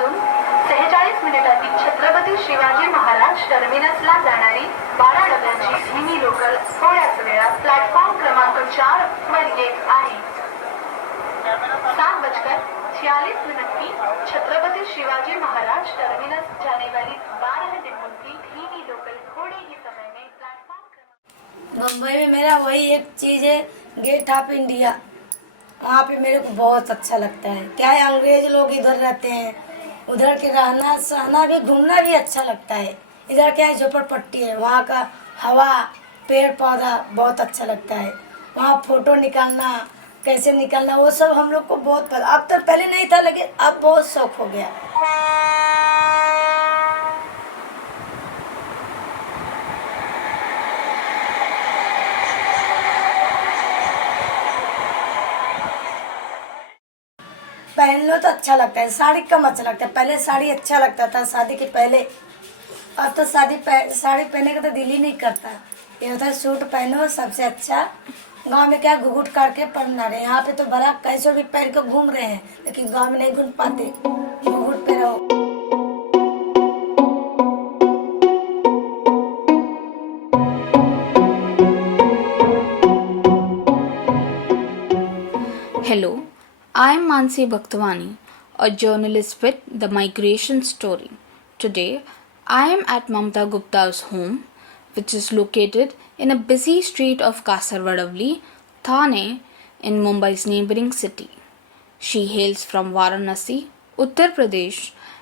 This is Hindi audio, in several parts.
पासून 46 मिनिटांनी छत्रपती शिवाजी महाराज टर्मिनसला जाणारी 12 डब्यांची धीमी लोकल थोड्याच वेळात प्लॅटफॉर्म क्रमांक 4 वर येत आहे. 7:46 की छत्रपति शिवाजी महाराज टर्मिनस जाने वाली 12 डिब्बों की धीमी लोकल थोड़े ही समय में प्लेटफॉर्म. मुंबई में मेरा वही एक चीज है, गेट ऑफ इंडिया. वहाँ पे मेरे को बहुत अच्छा लगता है. क्या है, अंग्रेज लोग इधर रहते हैं, उधर के रहना सहना भी घूमना भी अच्छा लगता है. इधर क्या है, झोपड़पट्टी है. वहाँ का हवा पेड़ पौधा बहुत अच्छा लगता है. वहाँ फोटो निकालना कैसे निकालना वो सब हम लोग को बहुत अब तो पहले नहीं था, लेकिन अब बहुत शौक हो गया. पहन लो तो अच्छा लगता है, साड़ी कम अच्छा लगता है. पहले साड़ी अच्छा लगता था शादी के पहले. अब तो साड़ी पहनने का तो दिल ही नहीं करता. ये होता है सूट पहनो सबसे अच्छा. गांव में क्या घुघुट करके पहनना रहे, यहाँ पे तो बड़ा कैसे भी पहन के घूम रहे हैं, लेकिन गांव में नहीं घूम पाते. घुघुट पे रहो. Hello, I am Mansi Bhaktwani, a journalist with The Migration Story. Today, I am at Mamta Gupta's home, which is located in a busy street of Kasarvadavli, Thane, in Mumbai's neighboring city. She hails from Varanasi, Uttar Pradesh,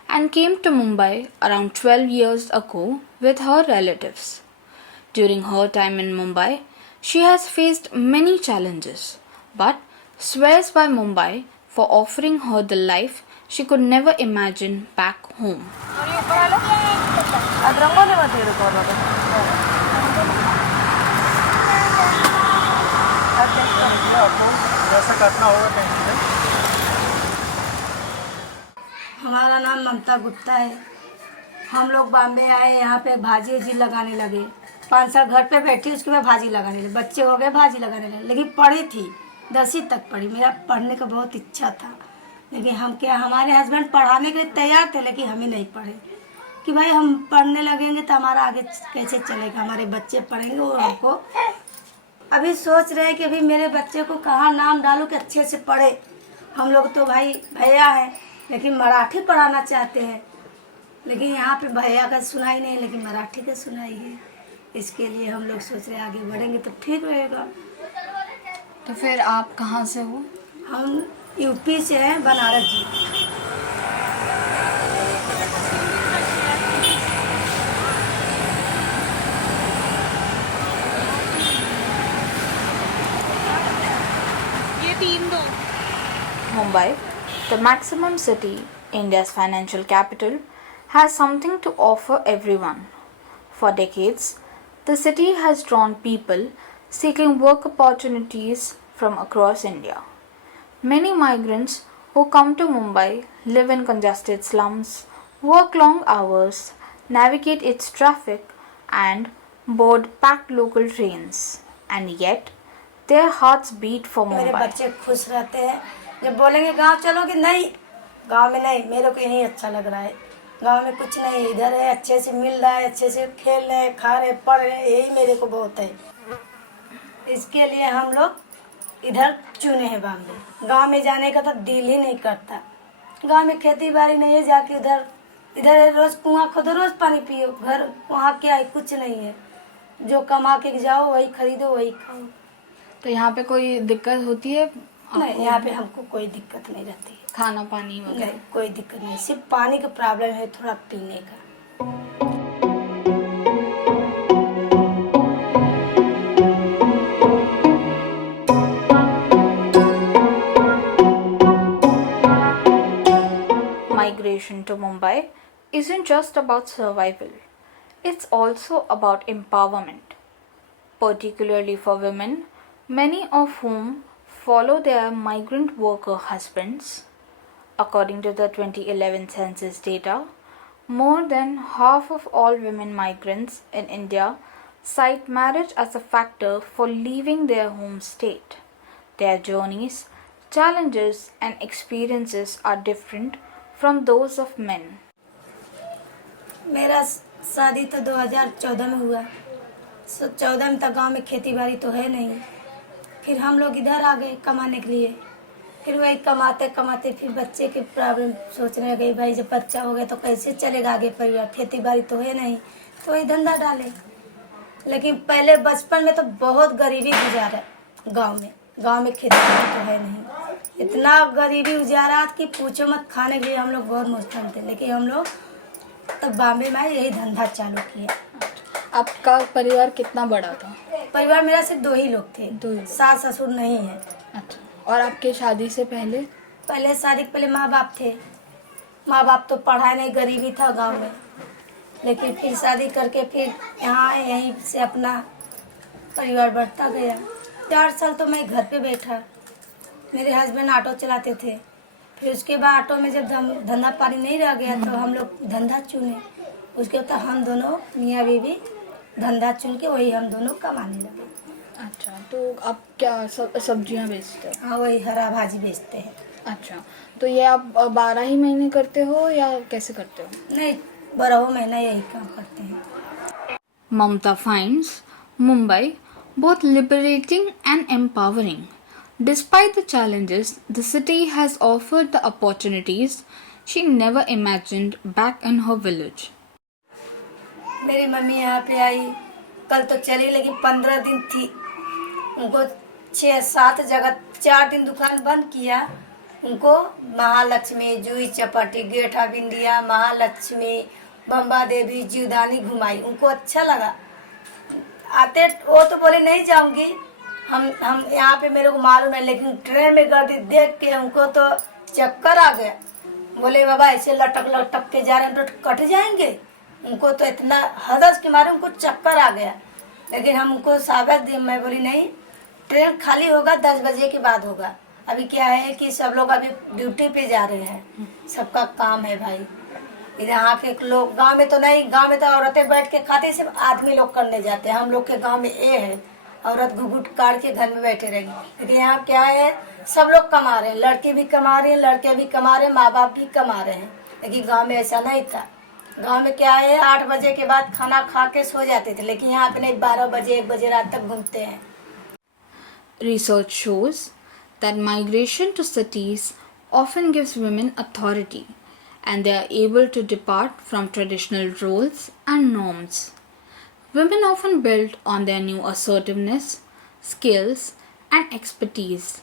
and came to Mumbai around 12 years ago with her relatives. During her time in Mumbai, she has faced many challenges, but swears by Mumbai for offering her the life she could never imagine back home. हमारा नाम ममता गुप्ता है. हम लोग बॉम्बे आए, यहाँ पे भाजी उजी लगाने लगे. 5 साल घर पे बैठी, उसके बाद भाजी लगाने लगे. बच्चे हो गए, भाजी लगाने लगे. लेकिन पढ़ी थी, 10वीं तक पढ़ी. मेरा पढ़ने का बहुत इच्छा था, लेकिन हम क्या, हमारे हस्बैंड पढ़ाने के लिए तैयार थे, लेकिन हम ही नहीं पढ़े. कि भाई हम पढ़ने लगेंगे तो हमारा आगे कैसे चलेगा, हमारे बच्चे पढ़ेंगे. और हमको अभी सोच रहे हैं कि अभी मेरे बच्चे को कहाँ नाम डालूं कि अच्छे से पढ़े. हम लोग तो भाई भैया हैं, लेकिन मराठी पढ़ाना चाहते हैं. लेकिन यहाँ पे भैया का सुनाई नहीं, लेकिन मराठी का सुनाई है. इसके लिए हम लोग सोच रहे हैं आगे बढ़ेंगे तो ठीक रहेगा. तो फिर आप कहाँ से हो? हम यूपी से हैं, बनारस जी. Mumbai, the maximum city, India's financial capital, has something to offer everyone. For decades, the city has drawn people seeking work opportunities from across India. Many migrants who come to Mumbai live in congested slums, work long hours, navigate its traffic, and board packed local trains. And yet, their hearts beat for मेरे Mumbai. बच्चे खुश रहते हैं. जब बोलेंगे गांव चलो कि नहीं, गांव में नहीं, मेरे को यहीं अच्छा लग रहा है. गांव में कुछ नहीं, इधर है, अच्छे से मिल रहा है, अच्छे से खेल रहे हैं, खा रहे, पढ़ रहे हैं. यही मेरे को बहुत है. इसके लिए हम लोग इधर चुने हैं बॉम्बे. गांव में जाने का तो दिल ही नहीं करता. गांव में खेती बाड़ी नहीं है, जाके इधर रोज कुआं खोदो, रोज पानी पियो. घर वहाँ क्या है, कुछ नहीं है. जो कमा के जाओ वही खरीदो, वही खाओ. तो यहाँ पे कोई दिक्कत होती है? नहीं, यहाँ पे हमको कोई दिक्कत नहीं रहती है. खाना पानी वगैरह? नहीं, कोई दिक्कत नहीं. सिर्फ पानी का प्रॉब्लम है, थोड़ा पीने का. Migration to Mumbai isn't just about survival. It's also about empowerment, particularly for women, many of whom follow their migrant worker husbands. According to the 2011 census data, more than half of all women migrants in India cite marriage as a factor for leaving their home state. Their journeys, challenges, and experiences are different from those of men? मेरा शादी तो 2014 में हुआ। 14 में तक गांव में खेती बाड़ी तो है नहीं। फिर हम लोग इधर आ गए कमाने के लिए। फिर वही कमाते कमाते फिर बच्चे की प्रॉब्लम सोचने लगे, भाई जब बच्चा हो गया तो कैसे चलेगा आगे परिवार, खेती बाड़ी तो है नहीं, तो वही धंधा डाले। लेकिन पहले बचपन में तो बहुत गरीबी गुजारा गांव में खेती बाड़ी तो है नहीं, इतना गरीबी गुजारा कि पूछो मत। खाने के लिए हम लोग बहुत मुश्किल थे, लेकिन हम लोग तब बॉम्बे में यही धंधा चालू किया। आपका परिवार कितना बड़ा था? परिवार मेरा सिर्फ 2 ही लोग थे, दो ही लोग। सास ससुर नहीं है। अच्छा, और आपके शादी से पहले? पहले शादी के पहले माँ बाप थे। माँ बाप तो पढ़ाए नहीं, गरीबी था गांव में। लेकिन फिर शादी करके फिर यहाँ आए, यहीं से अपना परिवार बढ़ता गया। 4 साल तो मैं घर पे बैठा। मेरे हस्बैंड ऑटो चलाते थे। फिर उसके बाद ऑटो में जब धंधा पानी नहीं रह गया तो हम लोग धंधा चुने। उसके बाद हम दोनों मियाँ बीवी धंधा चुन के वही हम दोनों कमाने लगे। अच्छा, तो आप क्या सब्जियां बेचते हो? हाँ, वही हरा भाजी बेचते हैं। अच्छा, तो ये आप 12 ही महीने करते हो या कैसे करते हो? नहीं, 12 महीना यही काम करते हैं। Mamta finds Mumbai both liberating and empowering. Despite the challenges, the city has offered the opportunities she never imagined back in her village. मेरी मम्मी यहाँ पे आई, कल तो चली लेकिन 15 दिन थी। उनको 6-7 जगह 4 दिन दुकान बंद किया। उनको महालक्ष्मी, जूही चपाटी, गेठा बिंदिया, महालक्ष्मी, बम्बा देवी, जीवदानी घुमाई। उनको अच्छा लगा। आते वो तो बोले नहीं जाऊंगी, हम यहाँ पे मेरे को मालूम है, लेकिन ट्रेन में गर्दी देख के उनको तो चक्कर आ गया। बोले बाबा ऐसे लटक लटक के जा रहे हैं तो कट जाएंगे। उनको तो इतना हदस के मारे उनको चक्कर आ गया। लेकिन हम उनको स्वागत दिए। मैं बोली नहीं, ट्रेन खाली होगा 10 बजे के बाद होगा। अभी क्या है कि सब लोग अभी ड्यूटी पे जा रहे हैं, सबका काम है भाई। इधर यहाँ के लोग गांव में तो नहीं, गांव में तो औरतें बैठ के खाते, सिर्फ आदमी लोग करने जाते हैं। हम लोग के गांव में ये है, औरत घुघुट काट के घर में बैठे रहेंगी। लेकिन यहाँ क्या है, सब लोग कमा रहे हैं, लड़की भी कमा रही है, लड़के भी कमा रहे हैं, माँ बाप भी कमा रहे हैं। लेकिन गाँव में ऐसा नहीं था। गांव में क्या है, 8 बजे के बाद खाना खा के सो जाते थे, लेकिन यहाँ पे नहीं, 12 बजे 1 बजे रात तक घूमते हैं। Research shows that migration to cities often gives women authority and they are able to depart from traditional roles and norms. Women often build on their new assertiveness, skills, and expertise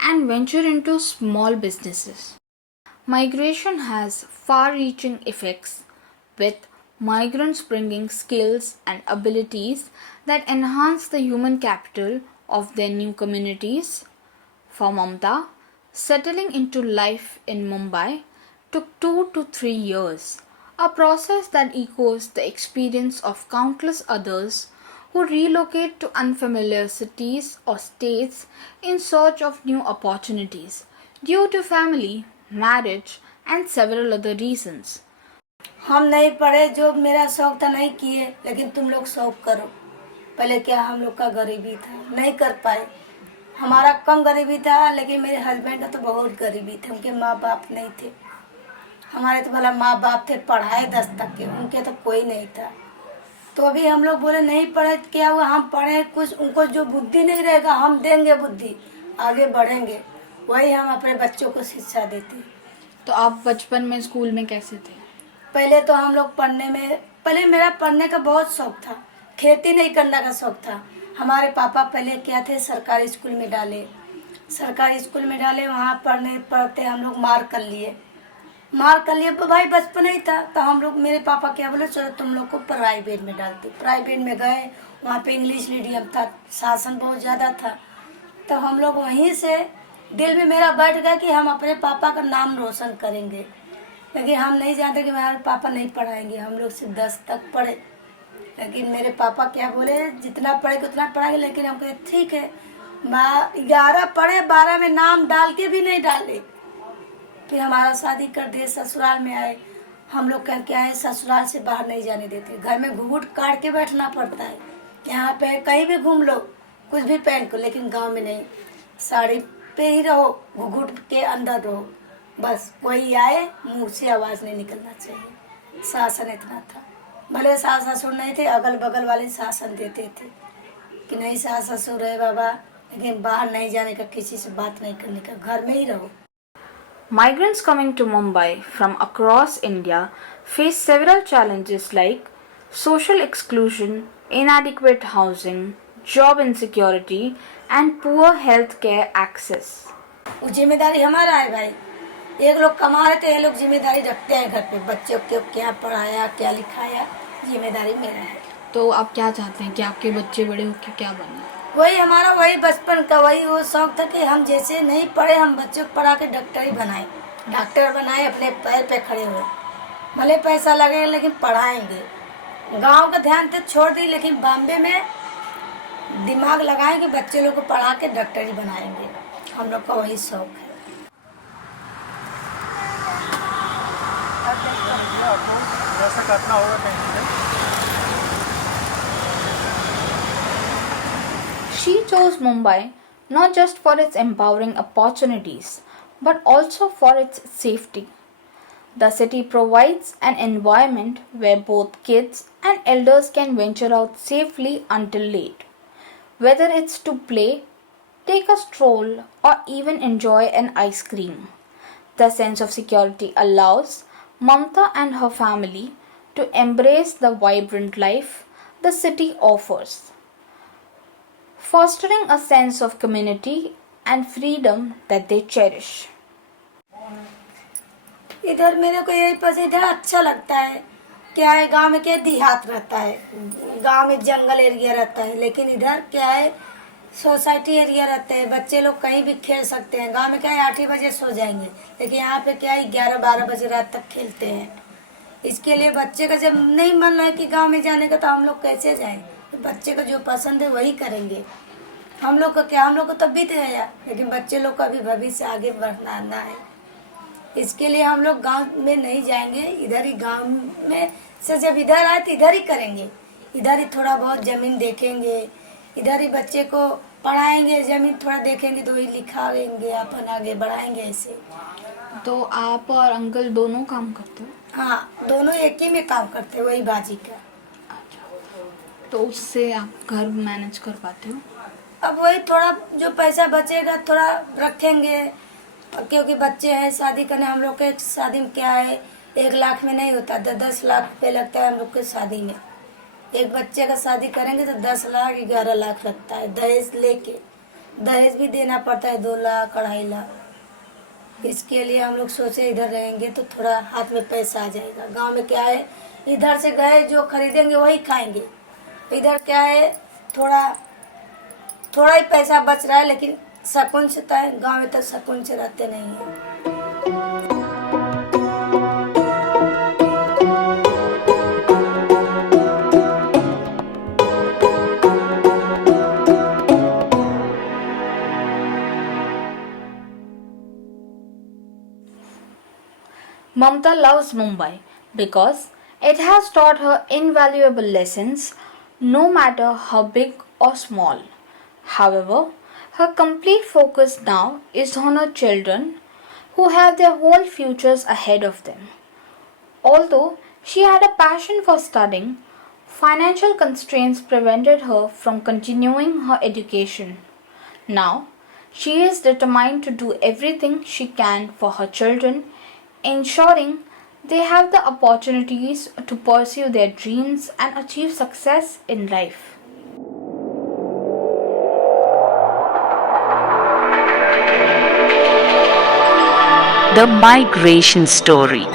and venture into small businesses. Migration has far reaching effects, with migrants bringing skills and abilities that enhance the human capital of their new communities. For Mamta, settling into life in Mumbai took 2 to 3 years, a process that echoes the experience of countless others who relocate to unfamiliar cities or states in search of new opportunities due to family, marriage, and several other reasons. हम नहीं पढ़े, जो मेरा शौक था नहीं किए, लेकिन तुम लोग शौक करो। पहले क्या हम लोग का गरीबी था, नहीं कर पाए। हमारा कम गरीबी था, लेकिन मेरे हस्बैंड का तो बहुत गरीबी था। उनके माँ बाप नहीं थे। हमारे तो भला माँ बाप थे, पढ़ाए 10 तक के, उनके तो कोई नहीं था। तो अभी हम लोग बोले नहीं पढ़े, क्या हुआ, हम पढ़े कुछ, उनको जो बुद्धि नहीं रहेगा हम देंगे बुद्धि, आगे बढ़ेंगे। वही हम अपने बच्चों को शिक्षा देते। तो आप बचपन में स्कूल में कैसे थे? पहले तो हम लोग पढ़ने में, पहले मेरा पढ़ने का बहुत शौक था, खेती नहीं करने का शौक था। हमारे पापा पहले क्या थे, सरकारी स्कूल में डाले। वहाँ पढ़ते हम लोग मार कर लिए भाई, बचपन ही था। तो हम लोग, मेरे पापा क्या बोले, चलो तुम लोग को प्राइवेट में डालते। प्राइवेट में गए, वहाँ पे इंग्लिश मीडियम था, शासन बहुत ज़्यादा था। तो हम लोग वहीं से दिल में मेरा बैठ गया कि हम अपने पापा का नाम रोशन करेंगे। लेकिन हम नहीं जानते कि हमारे पापा नहीं पढ़ाएंगे। हम लोग सिर्फ 10 तक पढ़े, लेकिन मेरे पापा क्या बोले, जितना पढ़ेंगे उतना पढ़ाएंगे। लेकिन हम कहे ठीक है। 11 पढ़े, 12 में नाम डाल के भी नहीं डाले। फिर हमारा शादी कर दिए, ससुराल में आए। हम लोग कह के आए, ससुराल से बाहर नहीं जाने देते, घर में घूंघट काट के बैठना पड़ता है। यहाँ पे कहीं भी घूम लो, कुछ भी पहन को, लेकिन गाँव में नहीं, साड़ी पे ही रहो, घूंघट के अंदर रहो। बस कोई आए मुंह से आवाज़ नहीं निकलना चाहिए। शासन इतना था, भले सास ससुर नहीं थे, अगल बगल वाले शासन देते थे कि नहीं सास ससुर है बाबा, लेकिन बाहर नहीं जाने का, किसी से बात नहीं करने का, घर में ही रहो। Migrants coming to Mumbai from across India face several challenges like social exclusion, inadequate housing, job insecurity, and poor health care access. वो जिम्मेदारी हमारा है भाई। एक लोग कमा रहे थे, ये लोग जिम्मेदारी रखते हैं घर पे, बच्चों को क्या पढ़ाया क्या लिखाया, जिम्मेदारी मेरा है। तो आप क्या चाहते हैं कि आपके बच्चे बड़े होकर क्या बने? वही हमारा, वही बचपन का वही वो शौक था कि हम जैसे नहीं पढ़े, हम बच्चों को पढ़ा के डॉक्टर ही बनाए, डॉक्टर बनाए, अपने पैर पे खड़े हुए, भले पैसा लगेगा लेकिन पढ़ाएंगे। गांव का ध्यान तो छोड़ दी, लेकिन बॉम्बे में दिमाग लगाएंगे, बच्चे लोग को पढ़ा के डॉक्टर ही बनाएंगे, हम लोग का वही शौक है। जैसा करना होगा कहीं। She chose Mumbai not just for its empowering opportunities, but also for its safety. The city provides an environment where both kids and elders can venture out safely until late. Whether it's to play, take a stroll, or even enjoy an ice cream, the sense of security allows Mamta and her family to embrace the vibrant life the city offers, fostering a sense of community and freedom that they cherish. इधर मेरे को यही पसंद, इधर अच्छा लगता है। क्या है, गांव में क्या देहात रहता है, गांव में जंगल एरिया रहता है, लेकिन इधर क्या है सोसाइटी एरिया रहता है, बच्चे लोग कहीं भी खेल सकते हैं। गांव में क्या है 8 बजे सो जाएंगे, लेकिन यहाँ पे क्या है 11-12 बजे रात तक खेलते हैं। इसके लिए बच्चे का जब नहीं मन है कि गांव में जाने का, तो हम लोग कैसे जाएं? तो बच्चे को जो पसंद है वही करेंगे। हम लोग का क्या, हम लोग को तब भी तो है यार, लेकिन बच्चे लोग का भी भविष्य आगे बढ़ाना है। इसके लिए हम लोग गांव में नहीं जाएंगे, इधर ही गांव में से जब इधर आए तो इधर ही करेंगे, इधर ही थोड़ा बहुत ज़मीन देखेंगे, इधर ही बच्चे को पढ़ाएंगे, ज़मीन थोड़ा देखेंगे तो वही लिखाएंगे, अपन आगे बढ़ाएंगे ऐसे। तो आप और अंकल दोनों काम करते हो? हाँ, दोनों एक ही में काम करते हैं, वही बाजी का। तो उससे आप घर मैनेज कर पाते हो? अब वही थोड़ा जो पैसा बचेगा थोड़ा रखेंगे, क्योंकि बच्चे हैं, शादी करने हम लोग के शादी में क्या है 1 लाख में नहीं होता, 10 लाख रुपये लगता है हम लोग के शादी में। एक बच्चे का शादी करेंगे तो 10 लाख 11 लाख लगता है, दहेज लेके, दहेज भी देना पड़ता है 2 लाख 2.5 लाख। इसके लिए हम लोग सोचे इधर रहेंगे तो थोड़ा हाथ में पैसा आ जाएगा। गांव में क्या है इधर से गए जो खरीदेंगे वही खाएंगे, इधर क्या है थोड़ा ही पैसा बच रहा है, लेकिन सुकून से है। गाँव में तो सुकून से रहते नहीं है। Mamta loves Mumbai because it has taught her invaluable lessons, no matter how big or small. However, her complete focus now is on her children, who have their whole futures ahead of them. Although she had a passion for studying, financial constraints prevented her from continuing her education. Now, she is determined to do everything she can for her children, ensuring they have the opportunities to pursue their dreams and achieve success in life. The Migration Story.